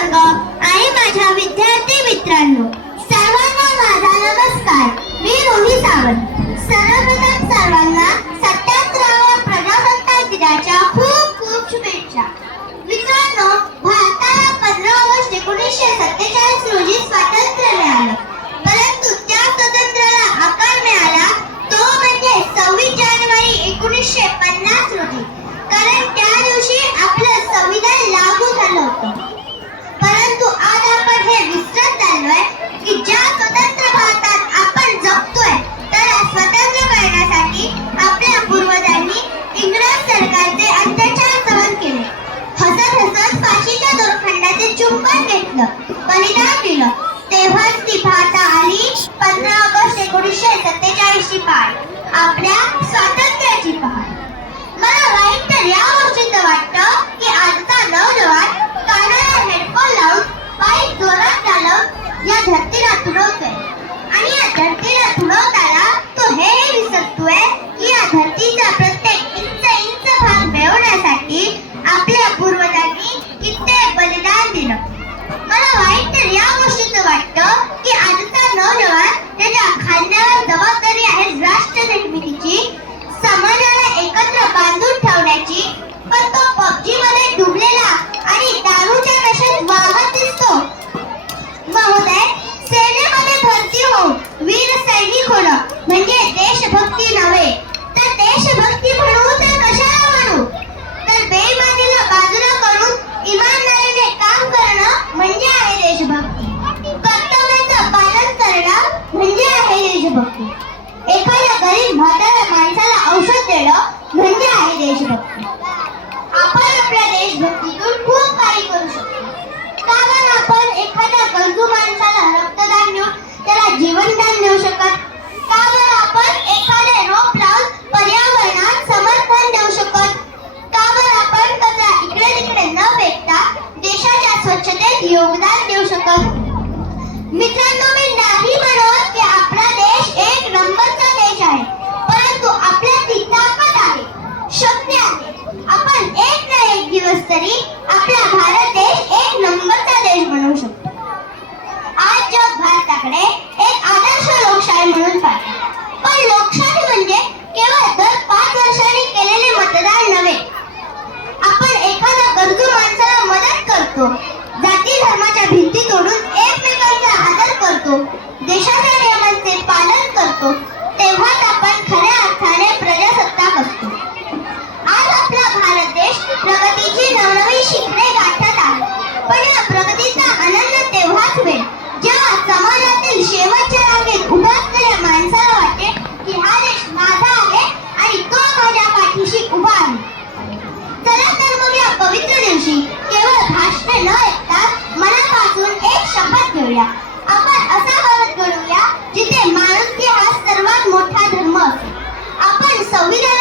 वर्ग आणि माझ्या विद्यार्थी मित्रांनो, सर्वांना माझा नमस्कार. मी रोही सावंत. सर्वप्रथम सर्वांना 77व्या प्रजासत्ताक दिनाच्या खूप खूप शुभेच्छा. मित्रांनो, भारताला 15 ऑगस्ट 1947 रोजी स्वातंत्र्य मिळालं, परंतु त्या स्वातंत्र्याला आकार मिळाला तो म्हणजे 26 जानेवारी 1950 रोजी. कारण त्या दिवशी आपलं संविधान लागू झालं होतं. परंतु आज आपण हे विसरत चाललोय की ज्या स्वतंत्र भारतात आपण जगतोय, तर स्वतंत्र करण्यासाठी आपल्या पूर्वजांनी इंग्रज सरकारचे अत्याचार सहन केले. हसत हसत फाशीच्या दोरखंडाचे चुंबन घेतलं, बलिदान दिलं. तेव्हाच ती भारता आली 15 ऑगस्ट 1947 ची पहाट, आपल्या स्वातंत्र्याची पहाट. मला वाईट तर या गोष्टीचं वाटतं की आजचा नौजवान कानाला हेडफोन लावून बाईक जोरात चालवून या धरतीला तुडवतोय, आणि या धरतीला तुडवताना तो हेही विसरतोय की या धरतीचा प्रत्येक इंच भाग मिळवण्यासाठी आपल्या पूर्वजांनी कित्येक बलिदान दिलं. मला वाईट तर या गोष्टीचं वाटतं की आजचा नौजवान त्याच्या खांद्यावर जबाबदारी आहे राष्ट्र निर्मितीची, समाजाला एकत्र बांधून ठेवण्याची, पण तो पबजी मध्ये डुबलेला आणि दारूच्या नशेत वाहत दिसतो. महोदय, सेनेमध्ये भरती होऊन वीर सैनिक होणं म्हणजे देशभक्ती नव्हे, तर देशभक्ती म्हणू तर कशाला म्हणू, तर बेईमानीला बाजूला करून इमानदारीने काम करणं म्हणजे आहे देशभक्ती. कर्तव्याचं पालन करणं म्हणजे आहे देशभक्ती. एखाद्या गरीब म्हाताऱ्या माणसाला औषध देणं म्हणजे आहे देशभक्ती. आपण आपल्या देशभक्तीतून खूप काही करू शकतो. कारण आपण एखाद्या गरजू माणसाला रक्तदान देऊन त्याला जीवनदान देऊ शकत. कारण आपण एखादे रोप लावून पर्यावरणात समर्थन देऊ शकत. कारण आपण कचरा इकडे तिकडे न फेकता देशाच्या स्वच्छतेत योगदान देऊ शकत. मित्रांनो, मी नाही म्हणत की आपला देश एक नंबरचा देश आहे, परंतु आपल्यात ती ताकद आहे, शक्ती आहे. आपण एक ना एक दिवस तरी आपला भारत देश एक नंबरचा देश बनवू शकतो. आज जग भारताकडे एक आदर्श लोकशाही म्हणून पाहते, पण लोकशाही म्हणजे केवळ दर 5 वर्षांनी केलेले मतदान नव्हे. आपण एखाद्या गरजू माणसाला मदत करतो, जाती धर्माच्या भिंती तोडून एकमेकांचा आदर करतो, देशाच्या नियमांचे पालन करतो, तेव्हाच आपण खऱ्या अर्थाने प्रजासत्ताक असतो. आज आपला भारत देश प्रगतीची नवनवी शिखरे गाठत आहे, पण या प्रगतीचा आनंद तेव्हाच होईल जेव्हा समाजातील शेवटच्या रांगेत उभा असलेल्या माणसाला वाटेल की हा देश माझा आहे आणि तो माझ्या पाठीशी उभा आहे. चला तर मग या पवित्र दिवशी केवळ भाषणे न ऐकता मनापासून एक शपथ घेऊया. आपण असा भारत घडवूया जिथे माणुसकी हा सर्वात मोठा धर्म असेल. आपण संविधान